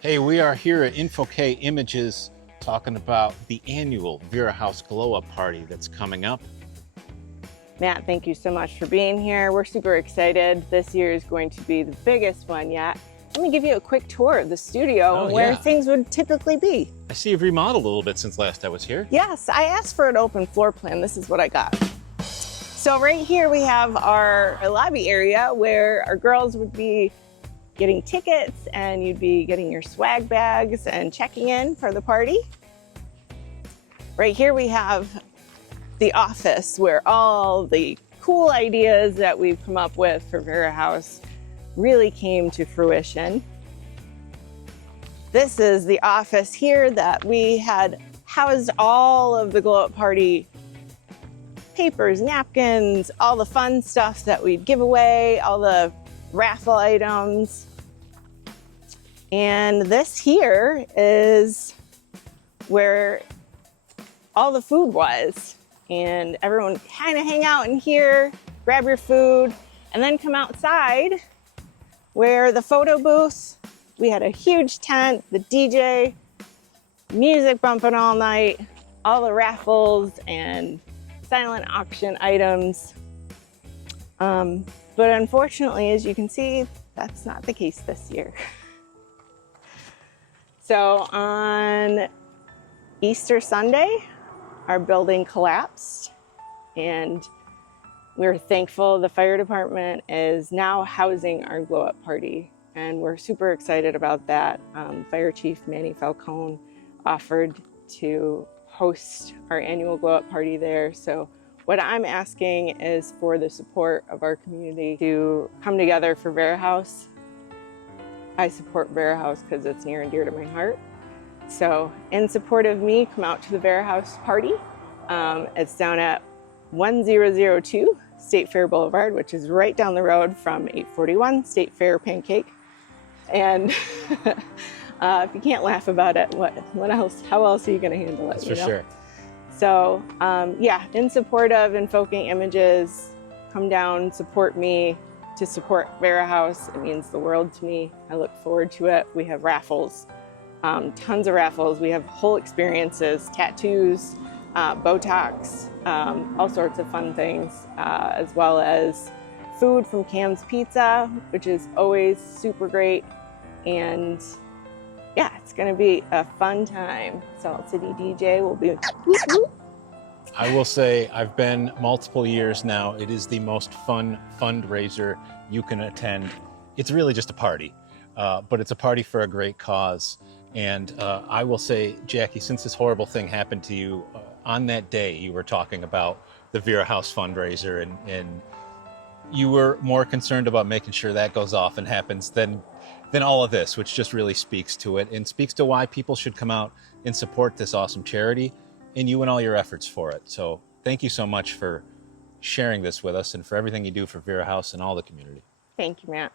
Hey, we are here at Enfoque Images talking about the annual Vera House Glow Up Party that's coming up. Matt, thank you so much for being here. We're super excited. This year is going to be the biggest one yet. Let me give you a quick tour of the studio and where things would typically be. I see you've remodeled a little bit since last I was here. Yes, I asked for an open floor plan. This is what I got. So right here we have our lobby area where our girls would be getting tickets and you'd be getting your swag bags and checking in for the party. Right here we have the office where all the cool ideas that we've come up with for Vera House really came to fruition. This is the office here that we had housed all of the glow up party papers, napkins, all the fun stuff that we'd give away, all the raffle items. And this here is where all the food was. And everyone kind of hang out in here, grab your food, and then come outside where the photo booth, we had a huge tent, the DJ, music bumping all night, all the raffles and silent auction items. But unfortunately, as you can see, that's not the case this year. So on Easter Sunday, our building collapsed, and we're thankful the fire department is now housing our glow up party, and we're super excited about that. Fire Chief Manny Falcone offered to host our annual glow up party there. So what I'm asking is for the support of our community to come together for Vera House. I support Vera House because it's near and dear to my heart. So in support of me, come out to the Vera House party. It's down at 1002 State Fair Boulevard, which is right down the road from 841 State Fair Pancake. And if you can't laugh about it, what else? How else are you going to handle it? That's for sure. So yeah, in support of Enfoque Images, come down, support me. To support Vera House, it means the world to me. I look forward to it. We have raffles, tons of raffles. We have whole experiences, tattoos, Botox, all sorts of fun things, as well as food from Cam's Pizza, which is always super great. And yeah, it's gonna be a fun time. Salt City DJ will be whoop, whoop. I will say I've been multiple years now. It is the most fun fundraiser you can attend. It's really just a party, but it's a party for a great cause. And I will say, Jackie, since this horrible thing happened to you, on that day you were talking about the Vera House fundraiser, and you were more concerned about making sure that goes off and happens than all of this, which just really speaks to it and speaks to why people should come out and support this awesome charity and you and all your efforts for it. So thank you so much for sharing this with us and for everything you do for Vera House and all the community. Thank you, Matt.